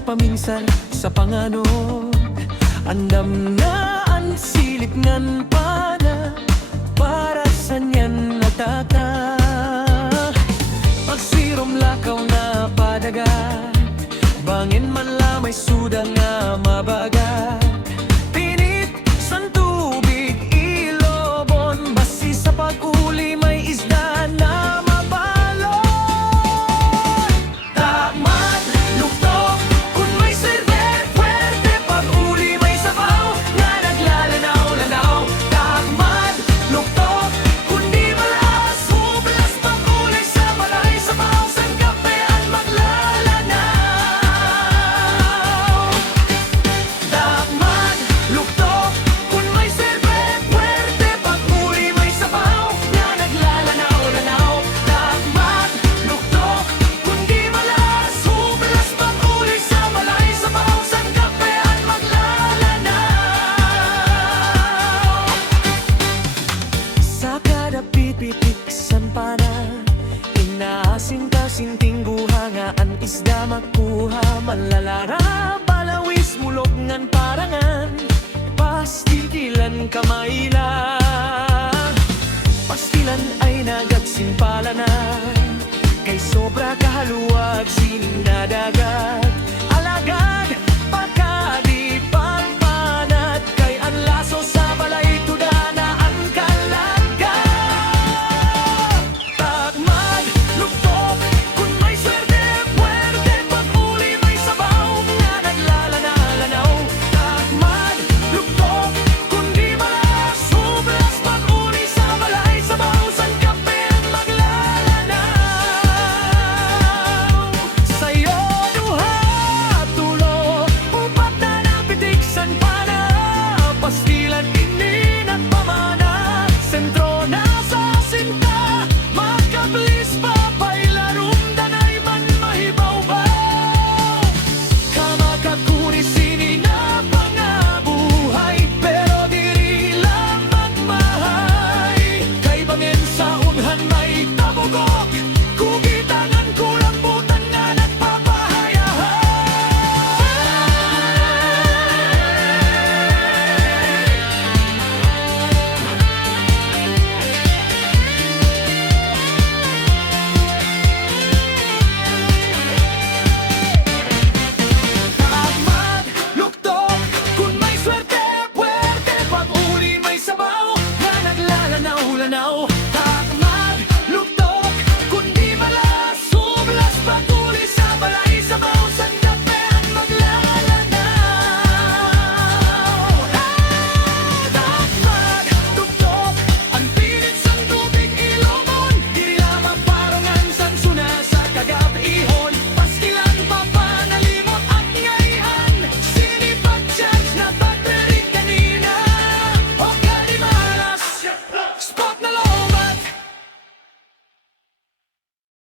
paminsan sa panganod. Andam na ang silip ngan pana, para sa niyan natata. Pagsirom lakaw na padagat, bangin man lamay suda nga mabagat. Pinit san tubig ilobon, basi sa pag-uli may isda na mabalon. Takmat, luktok, kung may serde, pwerte, pag-uli may sabaw nga naglalanaw-lanaw. Takmat, luktok, kung di malas, hublas, pag-uli sa balay, sabaw, san kape at maglalanaw. Takmat, luktok, kung may serve, pwerte, pag-uli may sabaw nga naglalanaw-lanaw. Takmat, luktok, kung di malas, hublas, pag-uli sa balay, sabaw, san kape at maglalanaw. Sa kada pipitik san pana, inaasin ka sinting buhangaan, isda makuha malalara, balawis mulog ngan parangan, pastilan kamaila. Pastilan ay nagagsimpala na, kay sobra kahaluag sinadagat. Alagad, pagkadi pagpanat, kay ang laso sa balay tuda na ang kalagat. Takmat, luktok, kung may swerte, pwerte, pag-uli may sabaw nga naglalanaw-lanaw. Takmat, luktok, kung di malas, hublas, pag-uli sa balay, sabaw, san kape at maglalanaw. Sa'yo duha, tulo, upat na napitik san pana, pastilan inin at pamana, sentro na sa sinta, magkablis pa pailarum, danay man mahibaw-baw. Kamakakuni sini na pangabuhay, pero diri lang magmahay. Kay bangin sa unhan may tabugok, kugitangan kulang butan nga nagpapahayahay. Takmat, luktok, kung may swerte, pwerte, pag-uli may sabaw nga naglalanaw-lanaw.